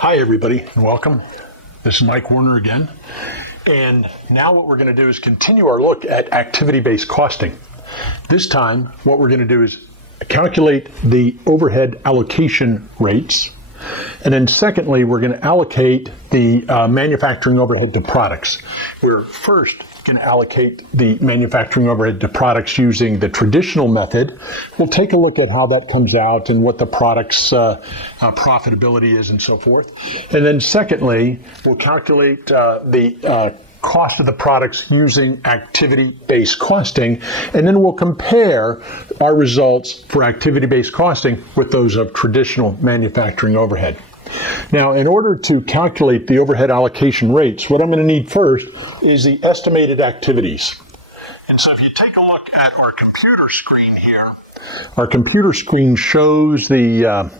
Hi everybody and welcome. This is Mike Werner again. And now what we're going to do is continue our look at activity-based costing. This time what we're going to do is calculate the overhead allocation rates. And then secondly, we're going to allocate the manufacturing overhead to products. We're first going to allocate the manufacturing overhead to products using the traditional method. We'll take a look at how that comes out and what the product's profitability is and so forth. And then secondly, we'll calculate the cost of the products using activity-based costing, and then we'll compare our results for activity-based costing with those of traditional manufacturing overhead. Now, in order to calculate the overhead allocation rates, what I'm going to need first is the estimated activities. And so if you take a look at our computer screen here, our computer screen shows the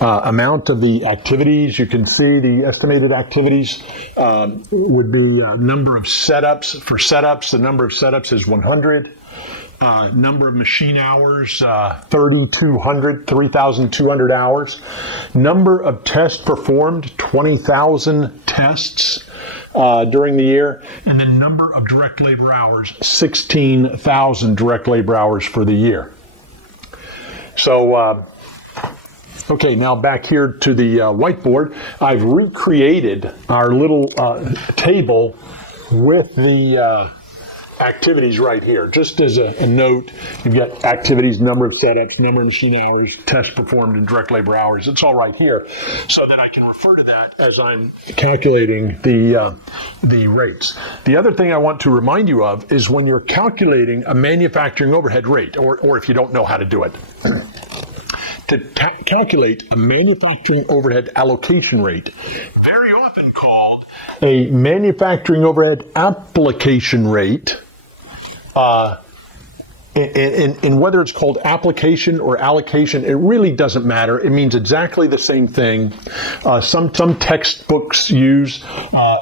amount of the activities. You can see the estimated activities would be number of setups. For setups, the number of setups is 100. Number of machine hours, 3,200 hours. Number of tests performed, 20,000 tests during the year. And then number of direct labor hours, 16,000 direct labor hours for the year. So, okay, now back here to the whiteboard. I've recreated our little table with the activities right here. Just as a note, you've got activities, number of setups, number of machine hours, tests performed, and direct labor hours. It's all right here, so that I can refer to that as I'm calculating the rates. The other thing I want to remind you of is when you're calculating a manufacturing overhead rate, or if you don't know how to do it, to calculate a manufacturing overhead allocation rate, very often called a manufacturing overhead application rate, and whether it's called application or allocation, it really doesn't matter. It means exactly the same thing. Some textbooks use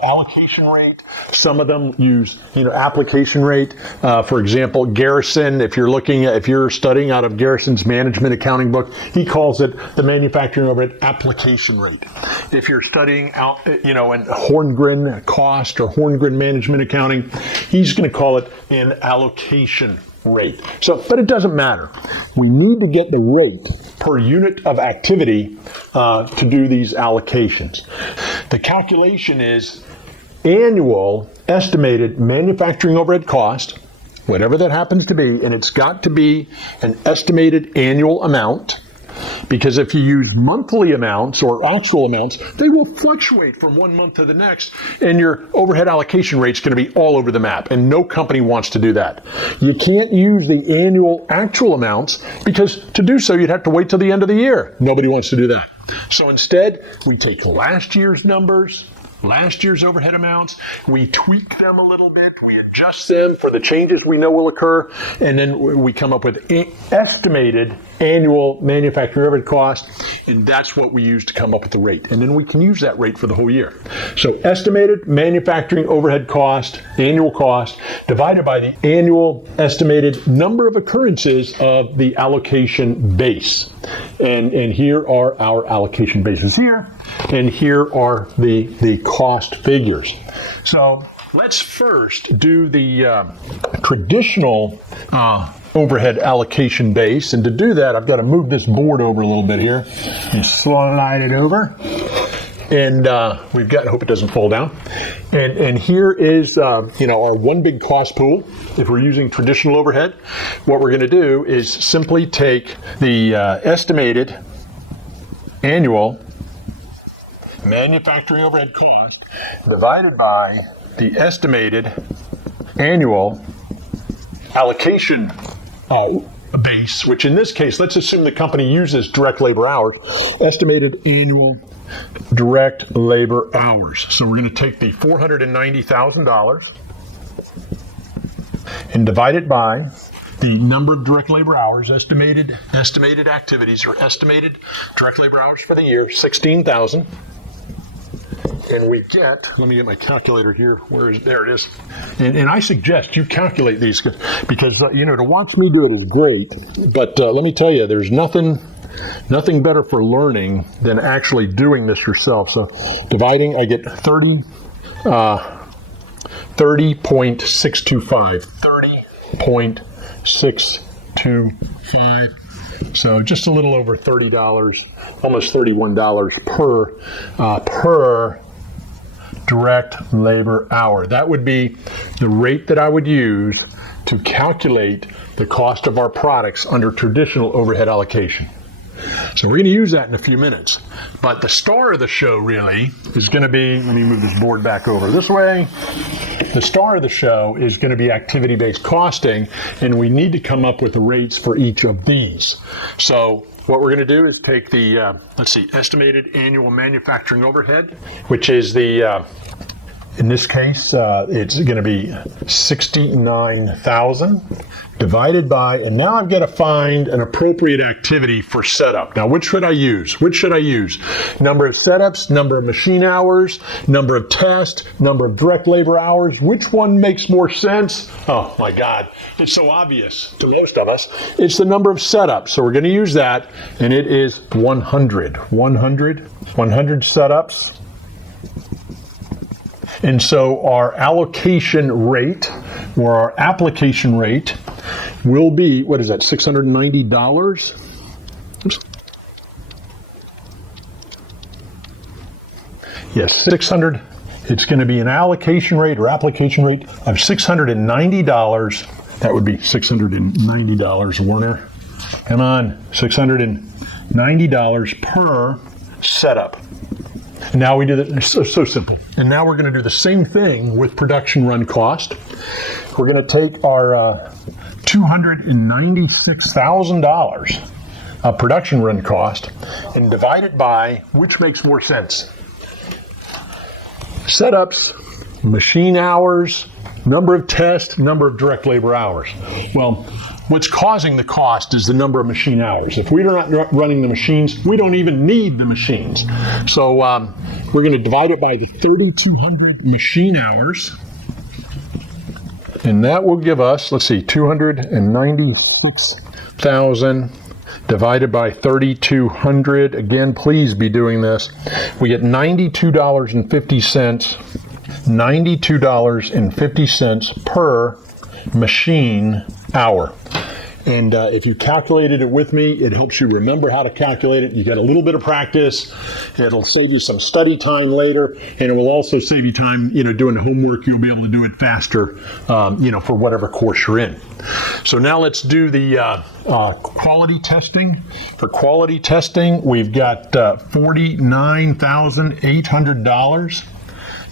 allocation rate. Some of them use application rate. For example, Garrison, if you're studying out of Garrison's management accounting book, he calls it the manufacturing overhead application rate. If you're studying out in Horngren cost or Horngren management accounting, he's going to call it an allocation rate. But it doesn't matter. We need to get the rate per unit of activity to do these allocations. The calculation is annual estimated manufacturing overhead cost, whatever that happens to be, and it's got to be an estimated annual amount, because if you use monthly amounts or actual amounts, they will fluctuate from one month to the next, and your overhead allocation rate is going to be all over the map, and no company wants to do that. You can't use the annual actual amounts, because to do so, you'd have to wait till the end of the year. Nobody wants to do that. So instead, we take last year's numbers, last year's overhead amounts, we tweak them a little bit, we adjust them for the changes we know will occur, and then we come up with estimated annual manufacturing overhead cost, and that's what we use to come up with the rate. And then we can use that rate for the whole year. So estimated manufacturing overhead cost, annual cost, divided by the annual estimated number of occurrences of the allocation base. And here are our allocation bases here, and here are the cost figures. So let's first do the traditional overhead allocation base. And to do that, I've got to move this board over a little bit here. You slide it over. And we've got, I hope it doesn't fall down. And here is, our one big cost pool. If we're using traditional overhead, what we're going to do is simply take the estimated annual manufacturing overhead cost divided by the estimated annual allocation base, which in this case, let's assume the company uses direct labor hours, estimated annual direct labor hours. So we're going to take the $490,000 and divide it by the number of direct labor hours, estimated activities, or estimated direct labor hours for the year, 16,000. And we get, let me get my calculator here. There it is. And I suggest you calculate these because, to watch me do it is great. But let me tell you, there's nothing Nothing better for learning than actually doing this yourself. So dividing, I get 30.625. 30.625. So just a little over $30, almost $31 per direct labor hour. That would be the rate that I would use to calculate the cost of our products under traditional overhead allocation. So we're going to use that in a few minutes. But the star of the show really is going to be, let me move this board back over this way. The star of the show is going to be activity-based costing, and we need to come up with the rates for each of these. So what we're going to do is take the, estimated annual manufacturing overhead, which is the, in this case, it's going to be 69,000 divided by, and now I've got to find an appropriate activity for setup. Now, which should I use? Number of setups, number of machine hours, number of tests, number of direct labor hours. Which one makes more sense? Oh my God, it's so obvious to most of us. It's the number of setups. So we're going to use that, and it is 100 setups. And so our allocation rate, or our application rate, will be, what is that, $690? Yes, 600. It's going to be an allocation rate or application rate of $690. That would be $690, Werner. Come on, $690 per setup. And now we do that, so simple. And now we're going to do the same thing with production run cost. We're going to take our $296,000 production run cost and divide it by, which makes more sense? Setups, machine hours, number of tests, number of direct labor hours. Well, what's causing the cost is the number of machine hours. If we're not running the machines, we don't even need the machines. So we're going to divide it by the 3,200 machine hours. And that will give us, 296,000 divided by 3,200. Again, please be doing this. We get $92.50. $92.50 per machine hour. And if you calculated it with me, it helps you remember how to calculate it. You get a little bit of practice. It'll save you some study time later, and it will also save you time, doing the homework. You'll be able to do it faster, for whatever course you're in. So now let's do the quality testing. For quality testing, we've got $49,800.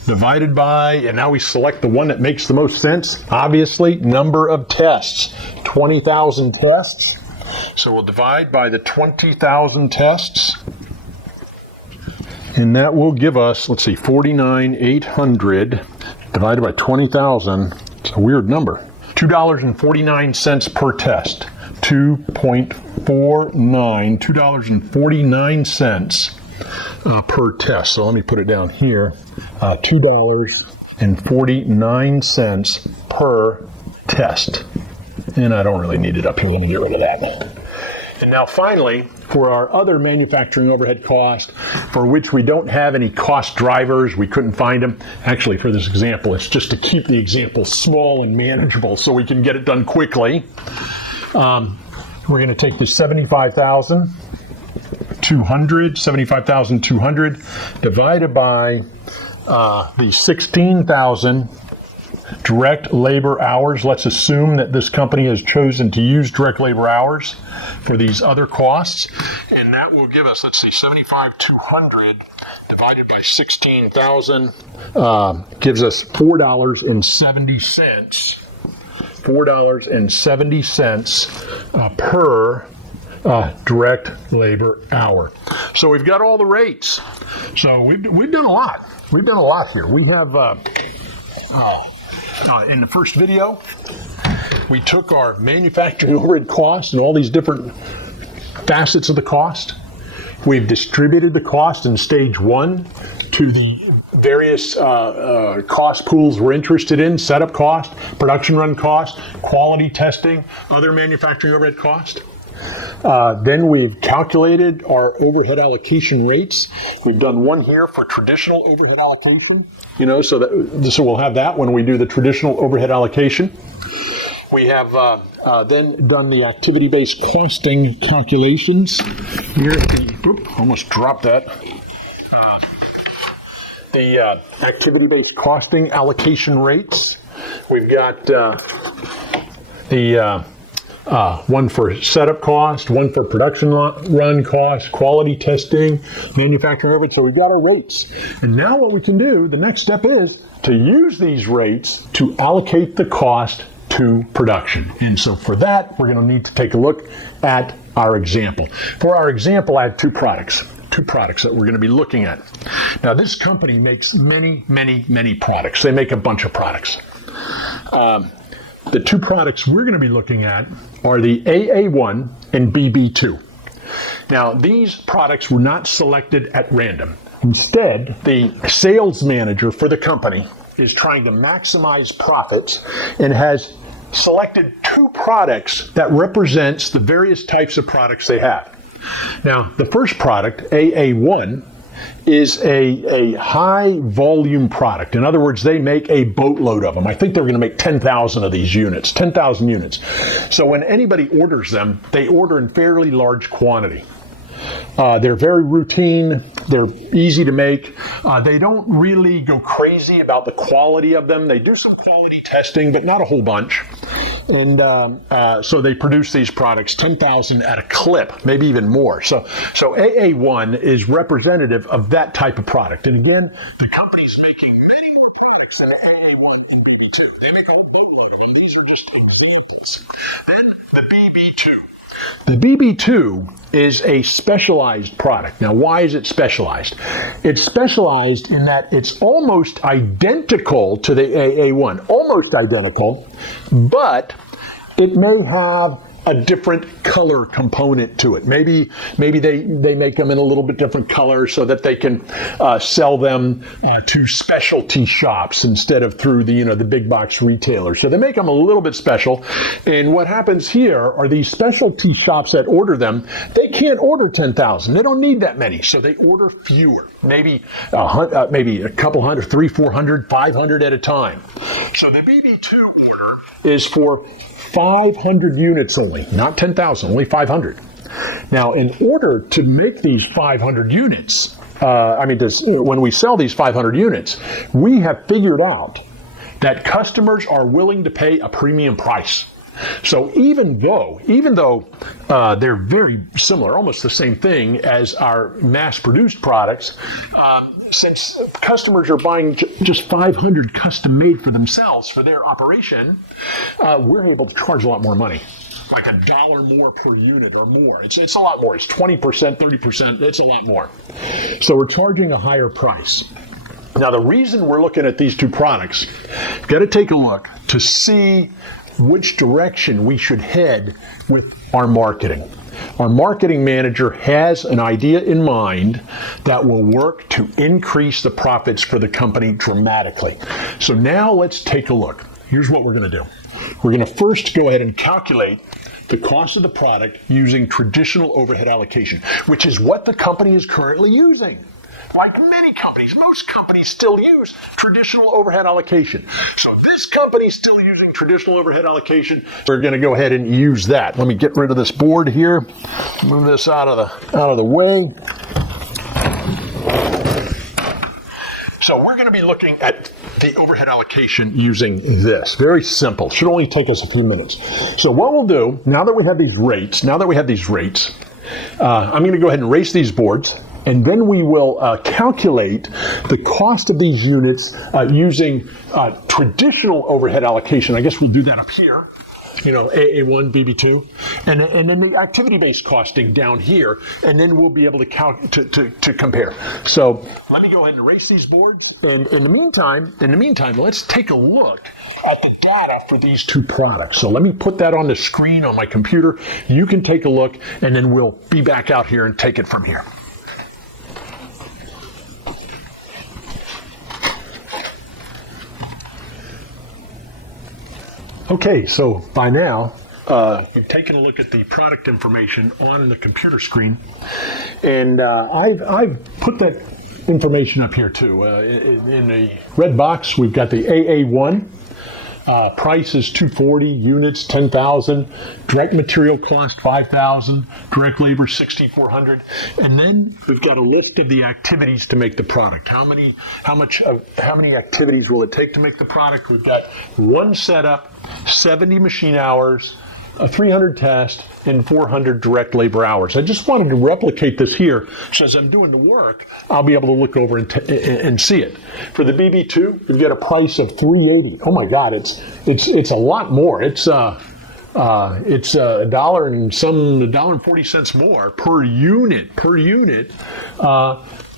divided by, and now we select the one that makes the most sense, obviously, number of tests, 20,000 tests. So we'll divide by the 20,000 tests, and that will give us, 49,800 divided by 20,000. It's a weird number. $2.49 per test. $2.49 per test. So let me put it down here. $2.49 per test. And I don't really need it up here. Let me get rid of that. And now finally, for our other manufacturing overhead cost, for which we don't have any cost drivers, we couldn't find them. Actually, for this example, it's just to keep the example small and manageable so we can get it done quickly. We're going to take the 75,200 divided by the 16,000 direct labor hours. Let's assume that this company has chosen to use direct labor hours for these other costs. And that will give us, 75,200 divided by 16,000 gives us $4.70. $4.70 per direct labor hour. So we've got all the rates. So we've done a lot. We've done a lot here. We have, in the first video, we took our manufacturing overhead costs and all these different facets of the cost. We've distributed the cost in stage one to the various cost pools we're interested in: setup cost, production run cost, quality testing, other manufacturing overhead cost. Then we've calculated our overhead allocation rates. We've done one here for traditional overhead allocation, so we'll have that when we do the traditional overhead allocation. We have then done the activity-based costing calculations. Here, almost dropped that. The activity-based costing allocation rates. We've got the one for setup cost, one for production run cost, quality testing, manufacturing overhead. So we've got our rates. And now what we can do, the next step is to use these rates to allocate the cost to production. And so for that, we're going to need to take a look at our example. For our example, I have two products that we're going to be looking at. Now, this company makes many, many, many products. They make a bunch of products. The two products we're going to be looking at are the AA1 and BB2. Now, these products were not selected at random. Instead, the sales manager for the company is trying to maximize profits and has selected two products that represents the various types of products they have. Now, the first product, AA1, is a high volume product. In other words, they make a boatload of them. I think they're going to make 10,000 of these units, 10,000 units. So when anybody orders them, they order in fairly large quantity. They're very routine. They're easy to make. They don't really go crazy about the quality of them. They do some quality testing, but not a whole bunch. And so they produce these products, 10,000 at a clip, maybe even more. So AA1 is representative of that type of product. And again, the company's making many more products than AA1 and BB2. They make a whole boatload of them. These are just examples. Then the BB2. The BB2 is a specialized product. Now, why is it specialized? It's specialized in that it's almost identical to the AA1, almost identical, but it may have a different color component to it. Maybe they make them in a little bit different color so that they can sell them to specialty shops instead of through the big box retailer. So they make them a little bit special. And what happens here are these specialty shops that order them, they can't order 10,000. They don't need that many. So they order fewer, maybe a couple hundred, 300, 400, 500 at a time. So the BB2 order is for 500 units only, not 10,000, only 500. Now, in order to make these 500 units, when we sell these 500 units, we have figured out that customers are willing to pay a premium price. So even though they're very similar, almost the same thing as our mass-produced products, since customers are buying just 500 custom-made for themselves for their operation, we're able to charge a lot more money, like $1 more per unit or more. It's a lot more. It's 20%, 30%. It's a lot more. So we're charging a higher price. Now, the reason we're looking at these two products, got to take a look to see which direction we should head with our marketing. Our marketing manager has an idea in mind that will work to increase the profits for the company dramatically. So now let's take a look. Here's what we're going to do. We're going to first go ahead and calculate the cost of the product using traditional overhead allocation, which is what the company is currently using. Like many companies, most companies still use traditional overhead allocation. So this company is still using traditional overhead allocation. We're going to go ahead and use that. Let me get rid of this board here. Move this out of the way. So we're going to be looking at the overhead allocation using this. Very simple. Should only take us a few minutes. So what we'll do, now that we have these rates, I'm going to go ahead and erase these boards. And then we will calculate the cost of these units using traditional overhead allocation. I guess we'll do that up here, AA1, BB2, and then the activity-based costing down here, and then we'll be able to compare. So let me go ahead and erase these boards. And in the meantime, let's take a look at the data for these two products. So let me put that on the screen on my computer. You can take a look, and then we'll be back out here and take it from here. Okay, so by now, you've taken a look at the product information on the computer screen, and I've put that information up here too. In the red box, we've got the AA1. Price is $240, units $10,000, direct material cost $5,000, direct labor $6,400, and then we've got a list of the activities to make the product. How many activities will it take to make the product? We've got one setup, 70 machine hours, 300 tests, and 400 direct labor hours. I just wanted to replicate this here, so as I'm doing the work, I'll be able to look over and see it. For the BB2, you've got a price of $380. Oh my God, it's a lot more. It's $1.40 more per unit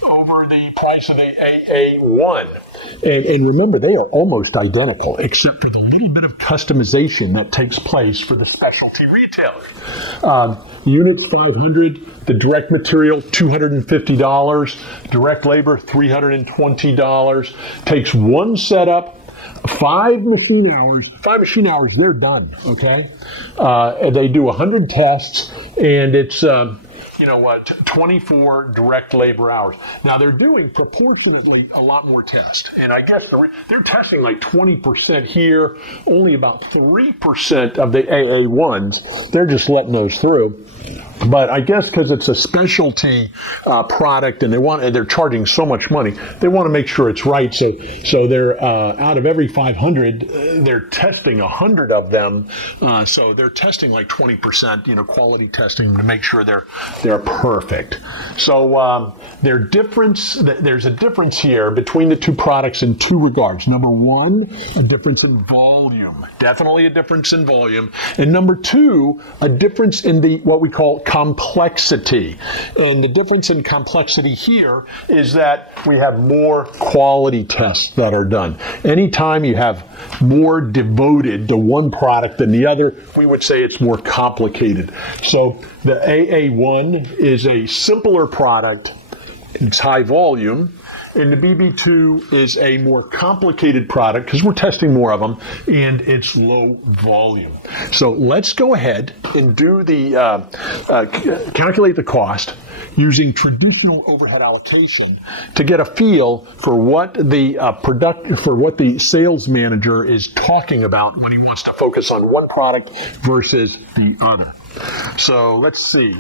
over the price of the AA1. And remember, they are almost identical, except for the little bit of customization that takes place for the specialty retailer. Units $500, the direct material $250, direct labor $320. Takes one setup, 5 machine hours. 5 machine hours, they're done. Okay, they do 100 tests, and it's 24 direct labor hours. Now they're doing proportionately a lot more tests, and I guess they're testing like 20% here, only about 3% of the AA1s. They're just letting those through. But I guess because it's a specialty product and they're charging so much money, they want to make sure it's right. So they're out of every 500, they're testing 100 of them. So they're testing like 20%, quality testing to make sure they're perfect. So there's a difference here between the two products in two regards. Number one, a difference in volume, definitely a difference in volume, and number two, a difference in what we call complexity. And the difference in complexity here is that we have more quality tests that are done. Anytime you have more devoted to one product than the other, we would say it's more complicated. So the AA1 is a simpler product. It's high volume. And the BB2 is a more complicated product because we're testing more of them, and it's low volume. So let's go ahead and do the calculate the cost using traditional overhead allocation to get a feel for what the sales manager is talking about when he wants to focus on one product versus the other. So let's see,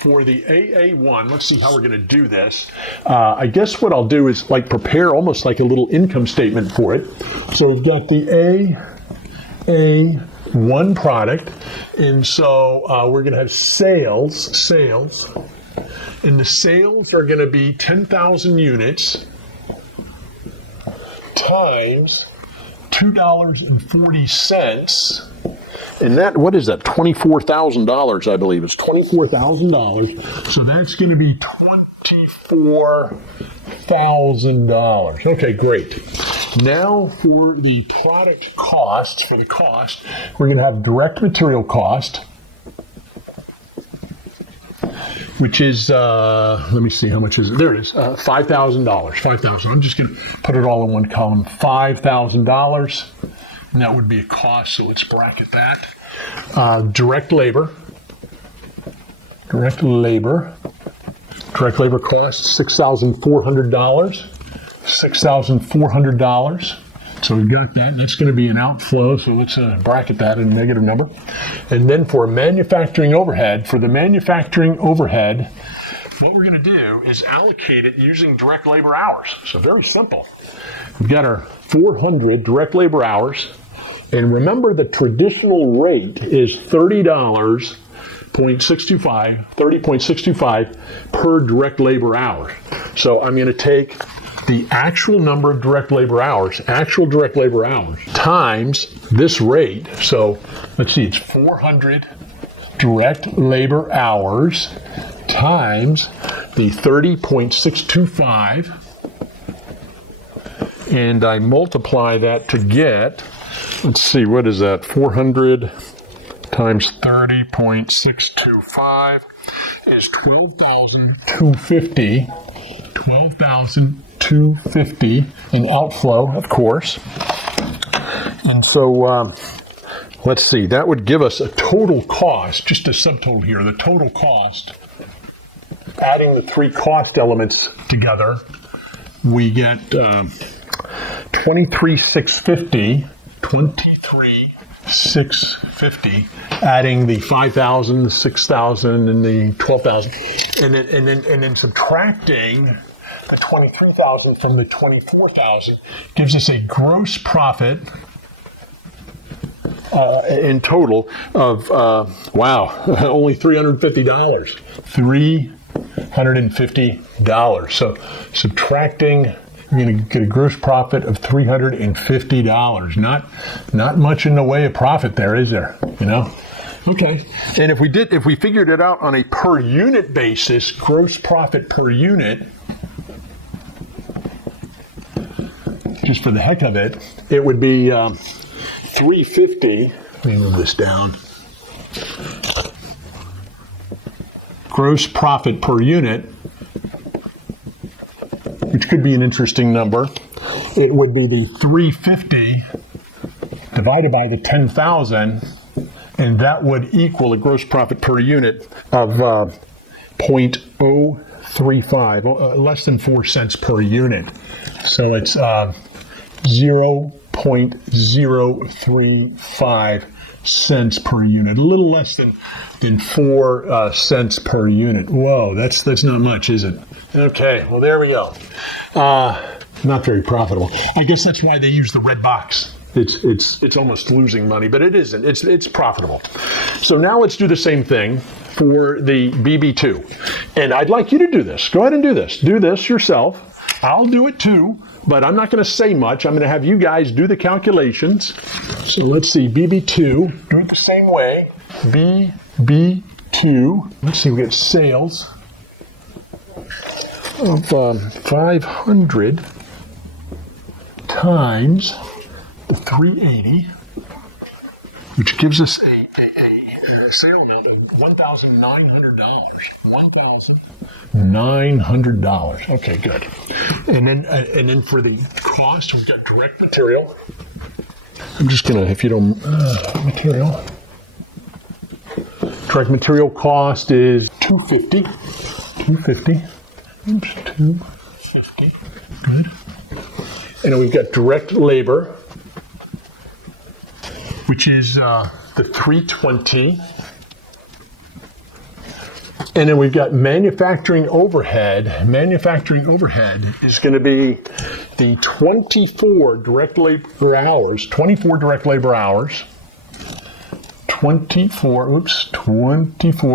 for the AA1, let's see how we're going to do this. I guess what I'll do is prepare almost like a little income statement for it. So we've got the AA1 product, and so we're going to have sales, and the sales are going to be 10,000 units times $2.40. And that, what is that? $24,000, I believe. It's $24,000. So that's going to be $24,000. Okay, great. Now for the product cost, we're going to have direct material cost, which is, let me see, how much is it? There it is, $5,000. $5,000. I'm just going to put it all in one column. $5,000. And that would be a cost, so let's bracket that. Direct labor cost, $6,400. $6,400. So we've got that. That's going to be an outflow, so let's bracket that in a negative number. And then for manufacturing overhead, what we're going to do is allocate it using direct labor hours. So very simple. We've got our 400 direct labor hours. And remember, the traditional rate is $30.65 per direct labor hour. So I'm going to take the actual number of direct labor hours, times this rate. So let's see, it's 400 direct labor hours times the 30.625, and I multiply that to get, let's see, what is that? 400 times 30.625 is 12,250. 12,250 in outflow, of course. And so let's see, that would give us a total cost, just a subtotal here, the total cost, adding the three cost elements together, we get 23,650, adding the 5,000, the 6,000, and the 12,000, and then subtracting the 23,000 from the 24,000 gives us a gross profit in total of only $350. $350. So subtracting, you're going to get a gross profit of $350. Not much in the way of profit there, is there? You know? Okay. And if we figured it out on a per unit basis, gross profit per unit, just for the heck of it, it would be 350. Let me move this down. Gross profit per unit, which could be an interesting number. It would be the 350 divided by the 10,000, and that would equal a gross profit per unit of 0.035, less than 4 cents per unit. So it's 0.035 cents per unit, a little less than 4 cents per unit. Whoa, that's not much, is it? Okay, well, there we go. Not very profitable. I guess that's why they use the red box. It's almost losing money, but it isn't. It's profitable. So now let's do the same thing for the BB2. And I'd like you to do this. Go ahead and do this. Do this yourself. I'll do it too, but I'm not going to say much. I'm going to have you guys do the calculations. So let's see, BB2, do it the same way. BB2, let's see, we get sales of 500 times the 380, which gives us a sale amount of $1,900. $1,900. Okay, good. And then for the cost, we've got direct material. I'm just gonna, if you don't, material. Direct material cost is $250. Oops, $250. Good. And then we've got direct labor, which is the $320. And then we've got manufacturing overhead. Manufacturing overhead is going to be the 24 direct labor hours. 24,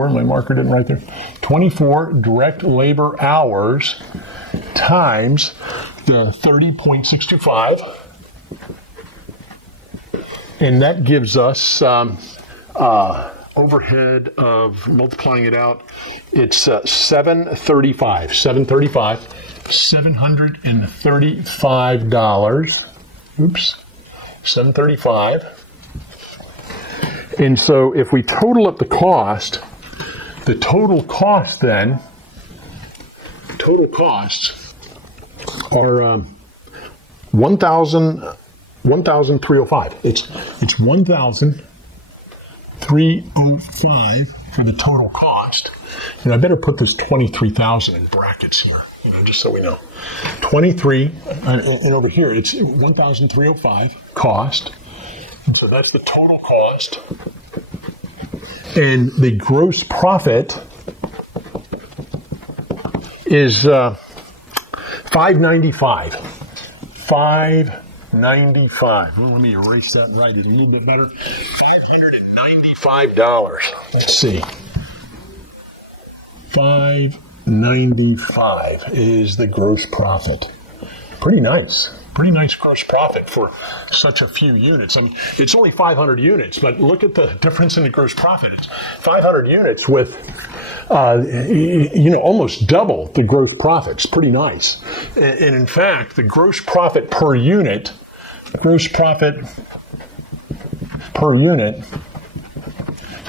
my marker didn't write there. 24 direct labor hours times the 30.625. And that gives us overhead of, multiplying it out, it's $735. $735. Oops, $735. And so if we total up the cost, the total costs are 1,305. It's 1,305 for the total cost. And I better put this 23,000 in brackets here, just so we know. 23, and over here it's 1,305 cost. And so that's the total cost. And the gross profit is $595. $595. Well, let me erase that and write it a little bit better. $595. Let's see. $595 is the gross profit. Pretty nice. Pretty nice gross profit for such a few units. I mean, it's only 500 units, but look at the difference in the gross profit. It's 500 units with, almost double the gross profit. It's pretty nice. And in fact, the gross profit per unit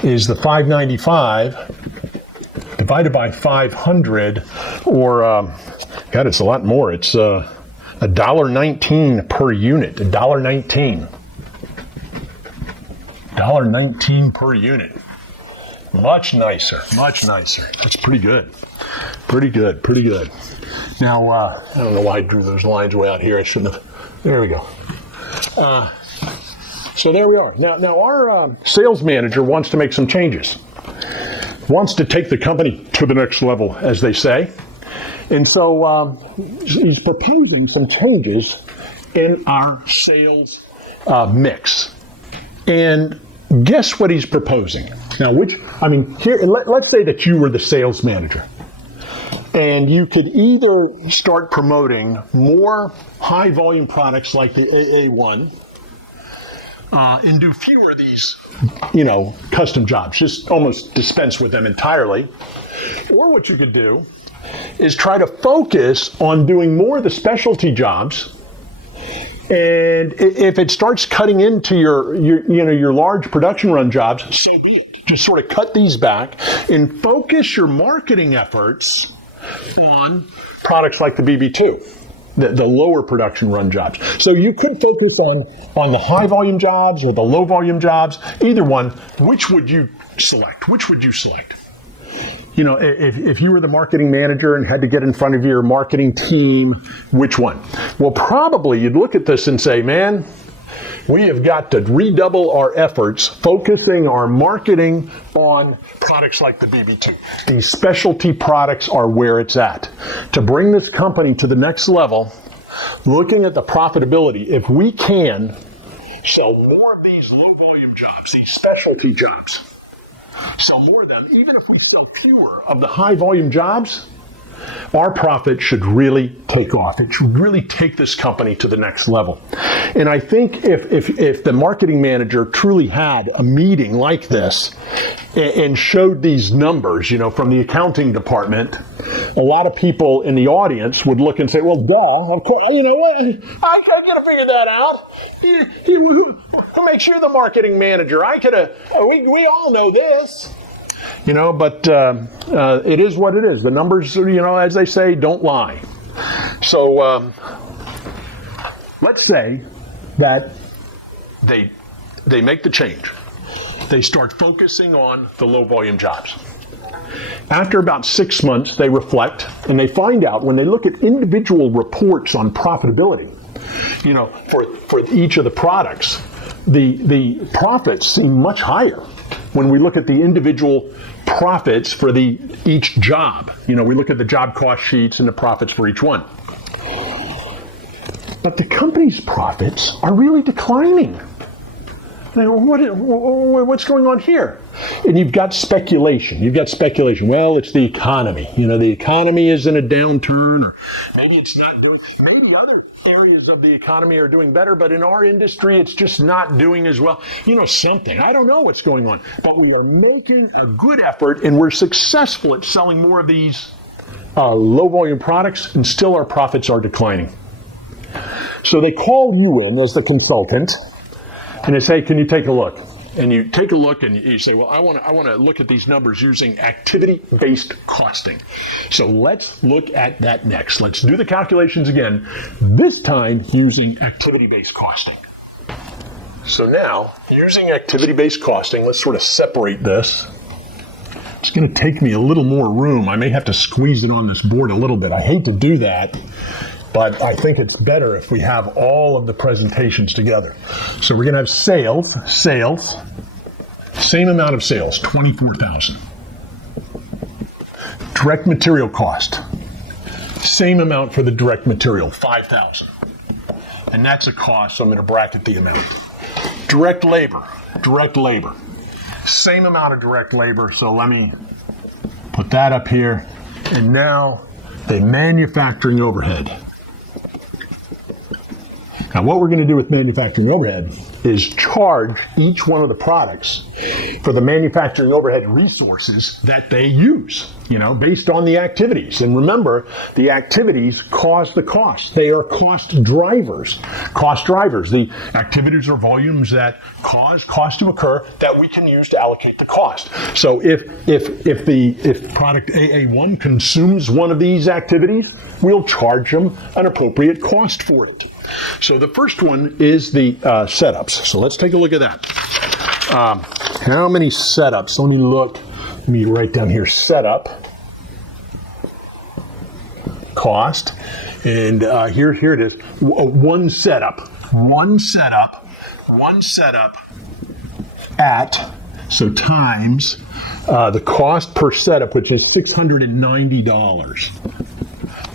is the 595 divided by 500, or God, it's a lot more. It's $1.19 per unit. $1.19. $1.19 per unit. Much nicer, much nicer. That's pretty good. Pretty good, pretty good. Now, I don't know why I drew those lines way out here. I shouldn't have. There we go. So there we are. Now our sales manager wants to make some changes. Wants to take the company to the next level, as they say. And so he's proposing some changes in our sales mix. And guess what he's proposing? Now, here, let's say that you were the sales manager. And you could either start promoting more high volume products like the AA1 and do fewer of these, custom jobs, just almost dispense with them entirely. Or what you could do is try to focus on doing more of the specialty jobs. And if it starts cutting into your large production run jobs, so be it. Just sort of cut these back and focus your marketing efforts on products like the BB2, the lower production run jobs. So you could focus on the high volume jobs or the low volume jobs, either one. Which would you select? Which would you select? If you were the marketing manager and had to get in front of your marketing team, which one? Well, probably you'd look at this and say, man, we have got to redouble our efforts focusing our marketing on products like the BB2. These specialty products are where it's at. To bring this company to the next level, looking at the profitability, if we can sell more of these low volume jobs, these specialty jobs, sell more of them, even if we sell fewer of the high volume jobs, our profit should really take off. It should really take this company to the next level. And I think if the marketing manager truly had a meeting like this and showed these numbers, from the accounting department, a lot of people in the audience would look and say, well, duh, of course, I got to figure that out. Who makes you the marketing manager? We all know this. But it is what it is. The numbers, as they say, don't lie. So let's say that they make the change. They start focusing on the low volume jobs. After about 6 months, they reflect and they find out when they look at individual reports on profitability, for each of the products, the profits seem much higher when we look at the individual profits for each job. We look at the job cost sheets and the profits for each one. But the company's profits are really declining. What's going on here? And you've got speculation. Well, it's the economy. The economy is in a downturn, or maybe it's not doing. Maybe other areas of the economy are doing better, but in our industry, it's just not doing as well. Something. I don't know what's going on, but we are making a good effort, and we're successful at selling more of these low volume products, and still our profits are declining. So they call you in as the consultant. And they say, can you take a look? And you take a look and you say, well, I want to look at these numbers using activity-based costing. So let's look at that next. Let's do the calculations again, this time using activity-based costing. So now, using activity-based costing, let's sort of separate this. It's going to take me a little more room. I may have to squeeze it on this board a little bit. I hate to do that. But I think it's better if we have all of the presentations together. So we're going to have sales, same amount of sales, 24,000. Direct material cost, same amount for the direct material, 5,000. And that's a cost, so I'm going to bracket the amount. Direct labor, same amount of direct labor, so let me put that up here. And now the manufacturing overhead. Now, what we're going to do with manufacturing overhead is charge each one of the products for the manufacturing overhead resources that they use, based on the activities. And remember, the activities cause the cost. They are cost drivers. The activities are volumes that cause cost to occur that we can use to allocate the cost. So if product AA1 consumes one of these activities, we'll charge them an appropriate cost for it. So the first one is the setups. So let's take a look at that. How many setups? Let me look. Let me write down here setup cost. And here it is. One setup at, so times the cost per setup, which is $690.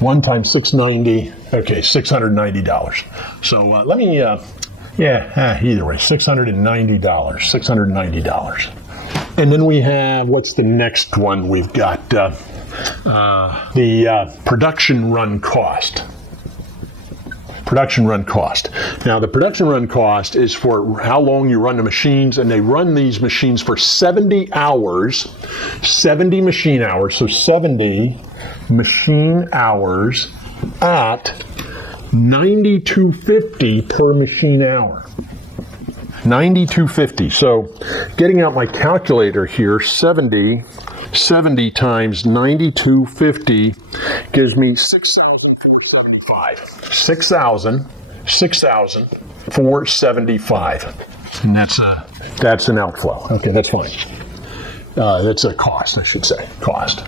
1 times 690, okay, $690. So let me, either way, $690. And then we have, what's the next one? We've got the production run cost. Production run cost. Now, the production run cost is for how long you run the machines, and they run these machines for 70 hours, 70 machine hours, so 70 machine hours at $92.50 per machine hour. $92.50. So getting out my calculator here, 70 times $92.50 gives me $6,475. $6,475. And that's an outflow. Okay, that's fine. That's a cost, I should say. Cost.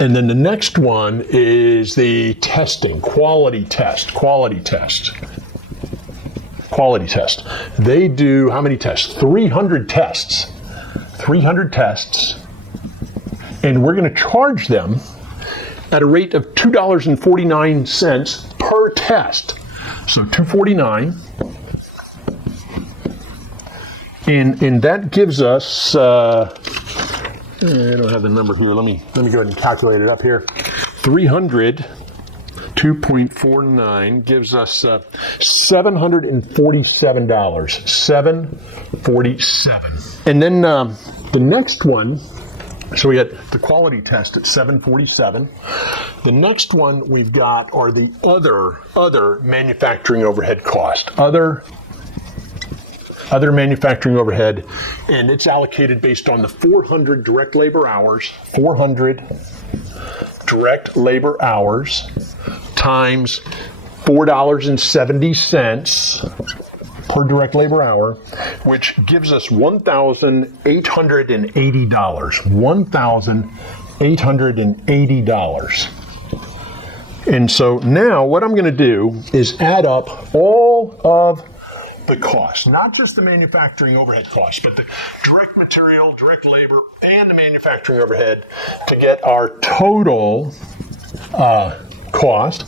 And then the next one is the testing, quality test. They do how many tests? 300 tests. 300 tests. And we're going to charge them at a rate of $2.49 per test. So $2.49. And that gives us, I don't have the number here. Let me go ahead and calculate it up here. 300, 2.49 gives us $747. $747. And then the next one, so we got the quality test at $747. The next one we've got are the other manufacturing overhead cost. Other manufacturing overhead, and it's allocated based on the 400 direct labor hours, 400 direct labor hours times $4.70 per direct labor hour, which gives us $1,880. $1,880. And so now what I'm going to do is add up all of the costs, not just the manufacturing overhead costs, but the direct material, direct labor, and the manufacturing overhead to get our total cost.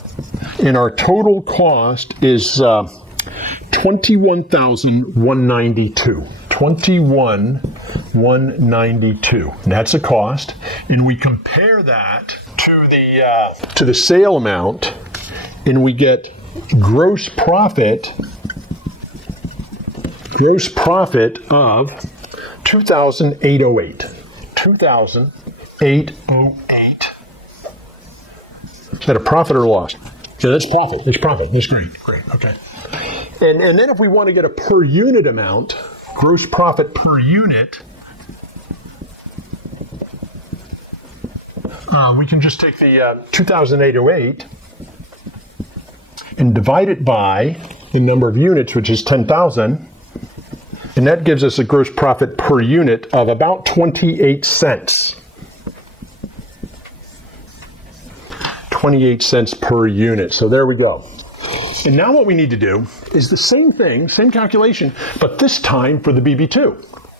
And our total cost is $21,192. $21,192. That's a cost, and we compare that to the sale amount, and we get gross profit of $2,808. $2,808. Is that a profit or loss? Yeah, that's profit. It's profit. That's great. Great. Okay. And then if we want to get a per unit amount, gross profit per unit, we can just take the 2,808 and divide it by the number of units, which is 10,000. And that gives us a gross profit per unit of about 28 cents. 28 cents per unit. So there we go. And now what we need to do is the same thing, same calculation, but this time for the BB2.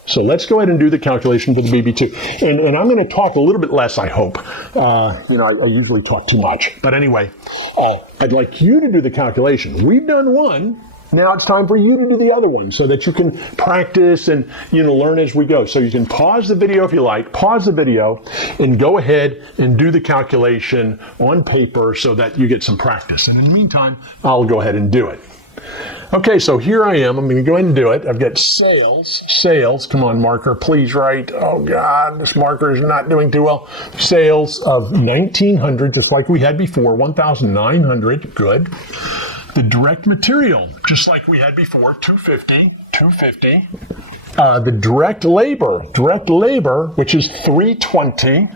So let's go ahead and do the calculation for the BB2. And I'm going to talk a little bit less, I hope. I usually talk too much. But anyway, I'd like you to do the calculation. We've done one. Now it's time for you to do the other one so that you can practice and learn as we go. So you can pause the video if you like, pause the video, and go ahead and do the calculation on paper so that you get some practice. And in the meantime, I'll go ahead and do it. Okay, so here I am. I'm going to go ahead and do it. I've got sales. Come on, marker, please write. Oh, God, this marker is not doing too well. Sales of 1,900, just like we had before, 1,900. Good. The direct material, just like we had before, 250. The direct labor, which is 320.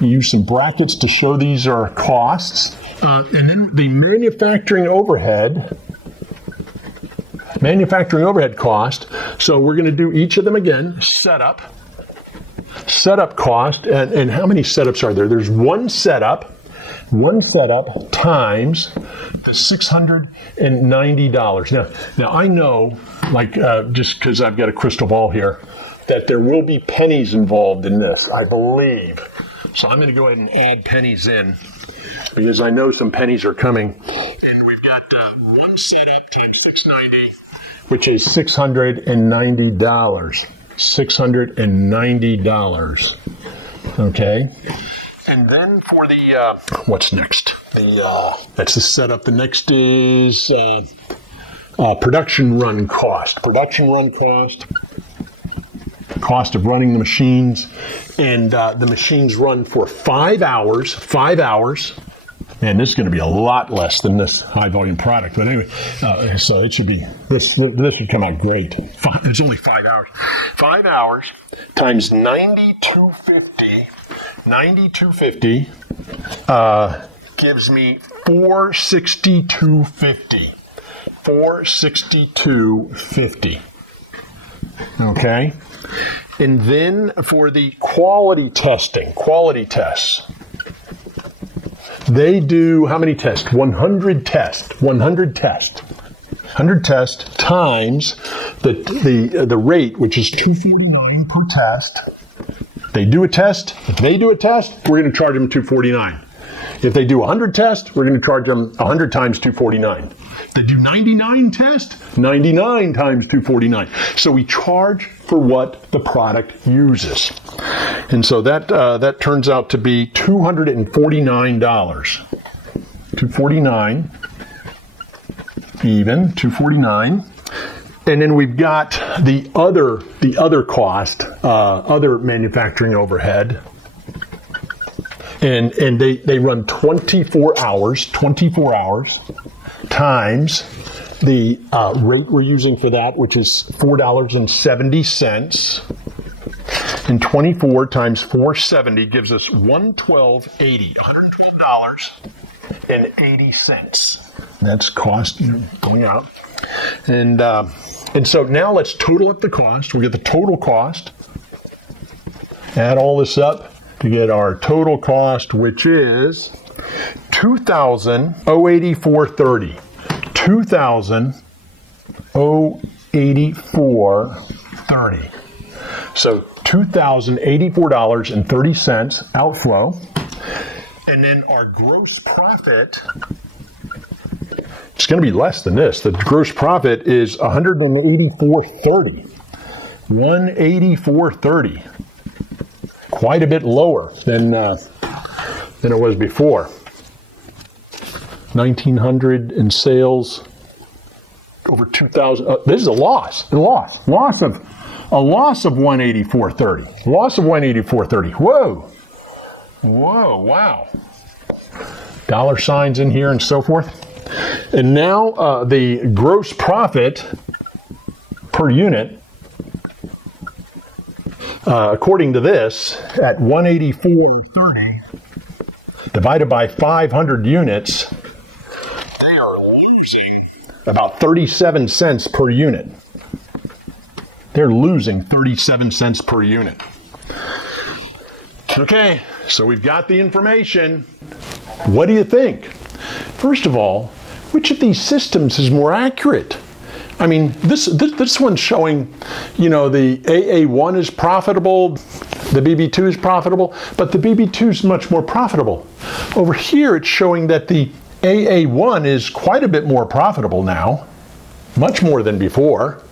Use some brackets to show these are costs. And then the manufacturing overhead, Manufacturing overhead cost. So we're going to do each of them again. Setup cost, and how many setups are there? There's one setup times the $690. Now I know, like, just because I've got a crystal ball here, that there will be pennies involved in this, I believe. So I'm going to go ahead and add pennies in, because I know some pennies are coming. And we've got one setup times 690, which is $690. $690. Okay. And then for the, what's next? That's the setup. The next is production run cost. Production run cost of running the machines. And the machines run for 5 hours. 5 hours. And this is going to be a lot less than this high volume product. But anyway, so it should be, this should come out great. It's only 5 hours. 5 hours times 9250. 9250 gives me 462.50. 462.50. Okay. And then for the quality tests, they do how many tests? 100 tests. 100 tests. 100 tests times the rate, which is $249 per test. If they do a test, we're going to charge them $249. If they do 100 tests, we're going to charge them 100 times $249. If they do 99 tests, 99 times $249. So we charge for what the product uses. And so that turns out to be $249. $249 even, $249. And then we've got the other cost, other manufacturing overhead. And they run 24 hours times the rate we're using for that, which is $4.70. And 24 times 470 gives us $112.80. $112.80. That's cost going out. And so now let's total up the cost. We get the total cost. Add all this up to get our total cost, which is $2,084.30. $2,084.30. So $2,084.30 outflow. And then our gross profit, it's going to be less than this. The gross profit is $184.30. $184.30. Quite a bit lower than it was before. $1,900 in sales, over $2,000. This is a loss of $184.30. Loss of $184.30. Whoa, wow. Dollar signs in here and so forth. And now the gross profit per unit, according to this, at $184.30 divided by 500 units, they are losing about 37 cents per unit. They're losing 37 cents per unit. Okay, so we've got the information. What do you think? First of all, which of these systems is more accurate? I mean, this one's showing, the AA1 is profitable, the BB2 is profitable, but the BB2 is much more profitable. Over here, it's showing that the AA1 is quite a bit more profitable now, much more than before,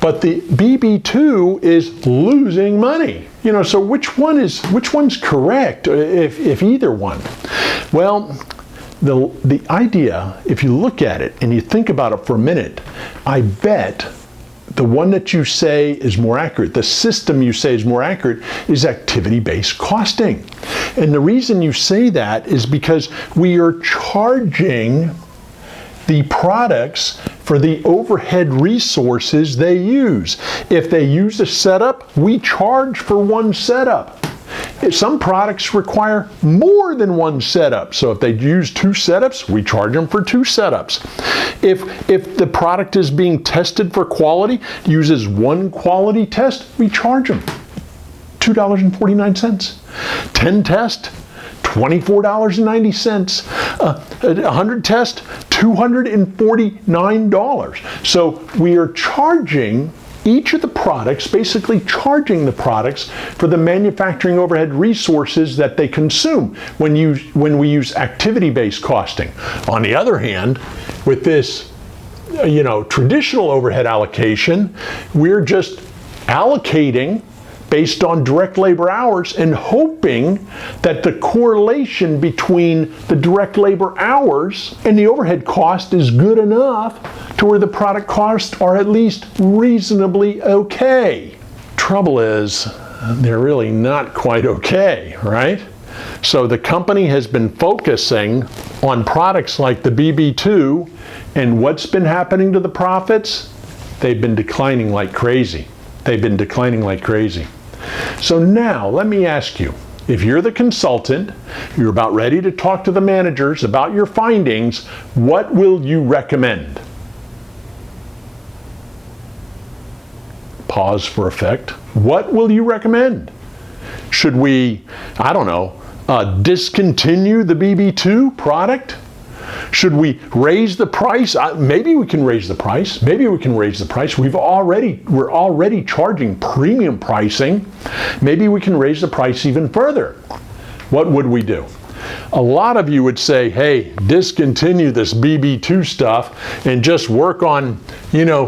but the BB2 is losing money. So which one's correct, if either one? Well, the idea, if you look at it and you think about it for a minute, I bet the one that you say is more accurate, the system you say is more accurate, is activity-based costing. And the reason you say that is because we are charging the products for the overhead resources they use. If they use a setup, we charge for one setup. Some products require more than one setup. So if they use 2 setups, we charge them for 2 setups. If the product is being tested for quality, uses 1 quality test, we charge them $2.49. 10 test, $24.90. 100 test, $249. So we are charging each of the products, basically charging the products for the manufacturing overhead resources that they consume when we use activity-based costing. On the other hand, with this traditional overhead allocation, we're just allocating based on direct labor hours and hoping that the correlation between the direct labor hours and the overhead cost is good enough to where the product costs are at least reasonably okay. Trouble is, they're really not quite okay, right? So the company has been focusing on products like the BB2, and what's been happening to the profits? They've been declining like crazy. They've been declining like crazy. So now, let me ask you, if you're the consultant, you're about ready to talk to the managers about your findings, what will you recommend? Pause for effect. What will you recommend? Should we, discontinue the BB2 product? Should we raise the price? Maybe we can raise the price. Maybe we can raise the price. We're already charging premium pricing. Maybe we can raise the price even further. What would we do? A lot of you would say, hey, discontinue this BB2 stuff and just work on,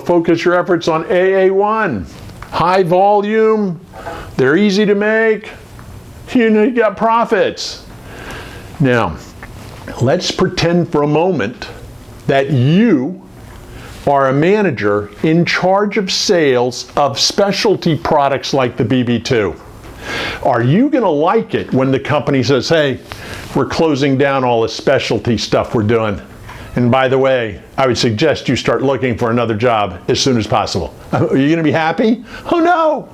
focus your efforts on AA1. High volume, they're easy to make, you got profits. Now, let's pretend for a moment that you are a manager in charge of sales of specialty products like the BB2. Are you going to like it when the company says, hey, we're closing down all the specialty stuff we're doing? And by the way, I would suggest you start looking for another job as soon as possible. Are you going to be happy? Oh no!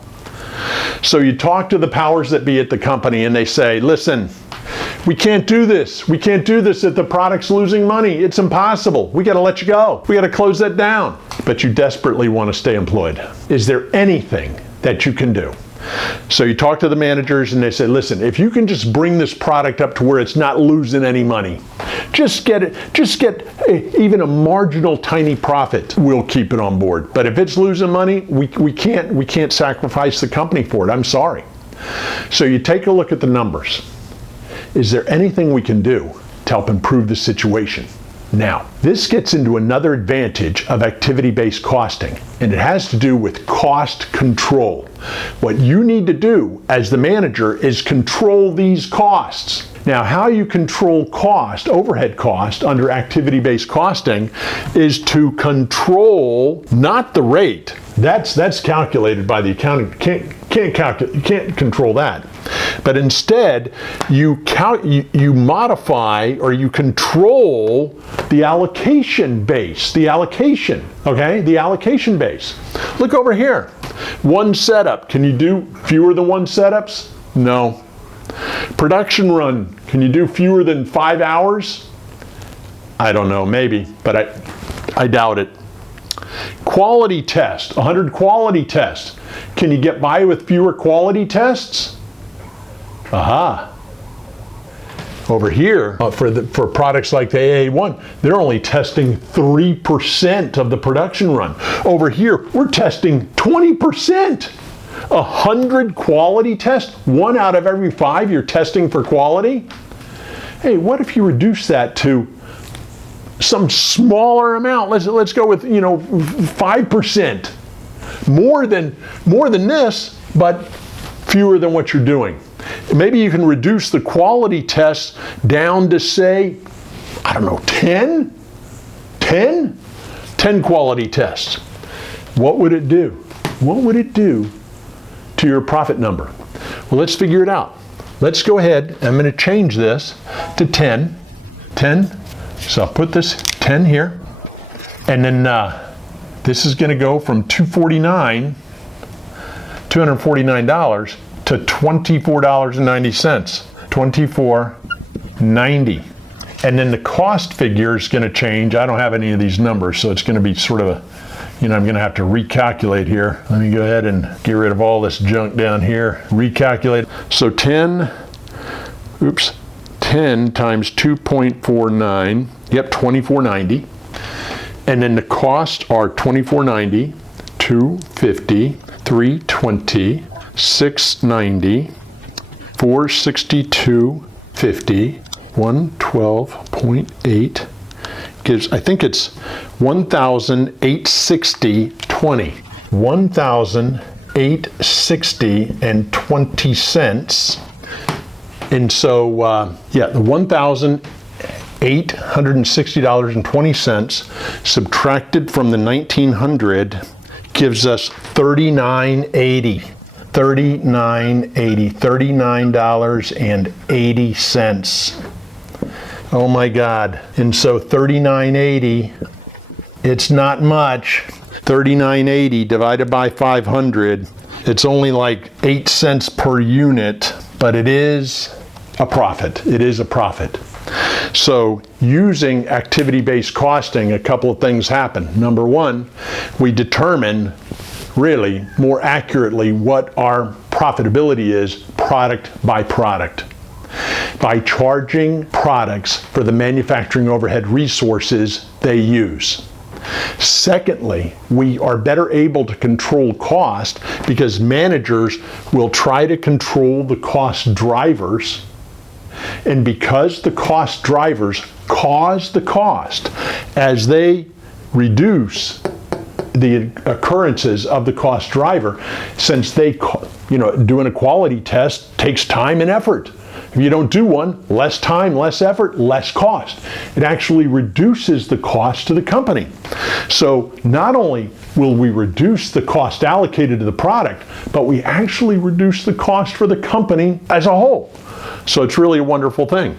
So you talk to the powers that be at the company and they say, listen, we can't do this. We can't do this if the product's losing money. It's impossible. We got to let you go. We got to close that down. But you desperately want to stay employed. Is there anything that you can do? So you talk to the managers and they say, listen, if you can just bring this product up to where it's not losing any money, just get even a marginal tiny profit, we'll keep it on board. But if it's losing money, we can't sacrifice the company for it. I'm sorry. So you take a look at the numbers. Is there anything we can do to help improve the situation? Now, this gets into another advantage of activity-based costing, and it has to do with cost control. What you need to do as the manager is control these costs. Now, how you control cost, overhead cost, under activity-based costing is to control not the rate. That's calculated by the accounting. You can't control that. But instead, you modify or you control the allocation base, the allocation base. Look over here. One setup. Can you do fewer than 1 setups? No. Production run. Can you do fewer than 5 hours? I don't know, maybe, but I doubt it. Quality test, 100 quality tests. Can you get by with fewer quality tests? Aha. Over here, for products like the AA1, they're only testing 3% of the production run. Over here, we're testing 20%. 100 quality tests, 1 out of every 5 you're testing for quality. Hey, what if you reduce that to some smaller amount? Let's go with 5%. More than this, but fewer than what you're doing. Maybe you can reduce the quality tests down to, say, 10 quality tests. What would it do? What would it do to your profit number? Well, let's figure it out. Let's go ahead. I'm going to change this to 10. So I'll put this 10 here. And then this is going to go from $249 to $24.90. $24.90. And then the cost figure is going to change. I don't have any of these numbers, so it's going to be sort of a, I'm going to have to recalculate here. Let me go ahead and get rid of all this junk down here. Recalculate. So 10 times 2.49, yep, $24.90. And then the costs are $24.90, $250, $320, $690, $462.50, $112.8 gives, I think it's $1,860.20. $1,860.20. And so, yeah, the $1,860.20 subtracted from the 1900 gives us $39.80. $39.80. Oh my God. And so $39.80, it's not much. $39.80 divided by 500, it's only like 8 cents per unit, but it is a profit. It is a profit. So using activity-based costing, a couple of things happen. Number one, we determine really more accurately what our profitability is product by product, by charging products for the manufacturing overhead resources they use. Secondly, we are better able to control cost because managers will try to control the cost drivers, and because the cost drivers cause the cost, as they reduce the occurrences of the cost driver, since they, doing a quality test takes time and effort. If you don't do one, less time, less effort, less cost. It actually reduces the cost to the company. So not only will we reduce the cost allocated to the product, but we actually reduce the cost for the company as a whole. So it's really a wonderful thing.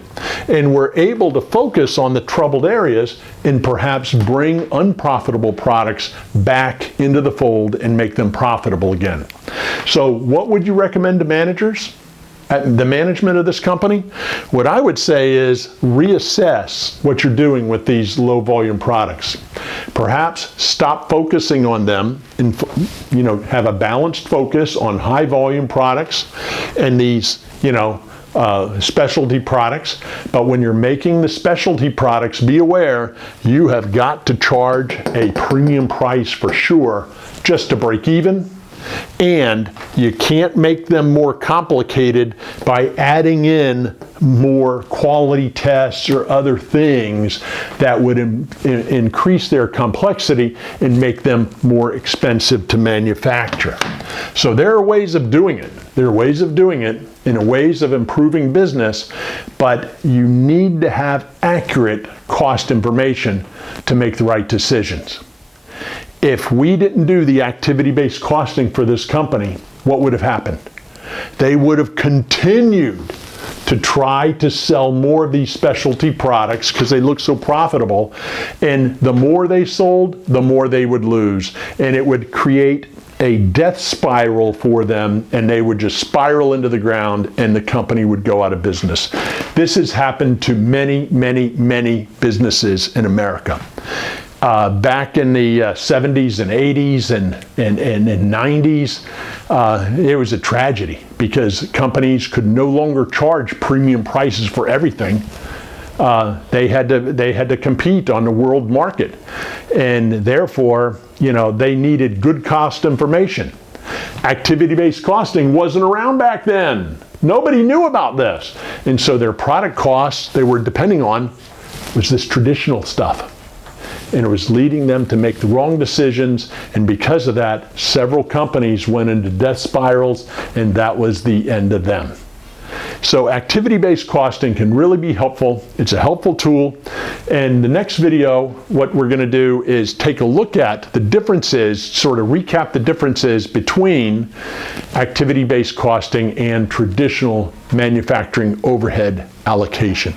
And we're able to focus on the troubled areas and perhaps bring unprofitable products back into the fold and make them profitable again. So what would you recommend to managers? At the management of this company, what I would say is reassess what you're doing with these low volume products. Perhaps stop focusing on them and have a balanced focus on high volume products and these specialty products. But when you're making the specialty products, be aware you have got to charge a premium price for sure just to break even. And you can't make them more complicated by adding in more quality tests or other things that would increase their complexity and make them more expensive to manufacture. So there are ways of doing it. There are ways of doing it in ways of improving business, but you need to have accurate cost information to make the right decisions. If we didn't do the activity-based costing for this company, what would have happened? They would have continued to try to sell more of these specialty products because they look so profitable. And the more they sold, the more they would lose. And it would create a death spiral for them, and they would just spiral into the ground and the company would go out of business. This has happened to many, many, many businesses in America. Back in the 70s and 80s and 90s, it was a tragedy because companies could no longer charge premium prices for everything. They had to compete on the world market, and therefore, they needed good cost information. Activity-based costing wasn't around back then. Nobody knew about this, and so their product costs they were depending on was this traditional stuff. And it was leading them to make the wrong decisions, and because of that, several companies went into death spirals, and that was the end of them. So activity-based costing can really be helpful. It's a helpful tool. And the next video, what we're going to do is take a look at the differences, sort of recap the differences between activity-based costing and traditional manufacturing overhead allocation.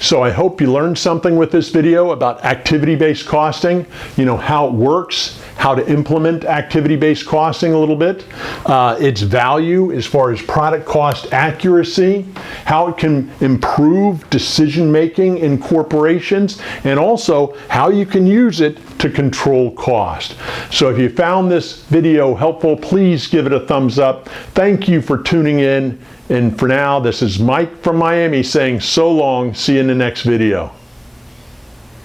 So I hope you learned something with this video about activity-based costing, how it works, how to implement activity-based costing a little bit, its value as far as product cost accuracy, how it can improve decision-making in corporations, and also how you can use it to control cost. So if you found this video helpful, please give it a thumbs up. Thank you for tuning in. And for now, this is Mike from Miami saying so long. See you in the next video.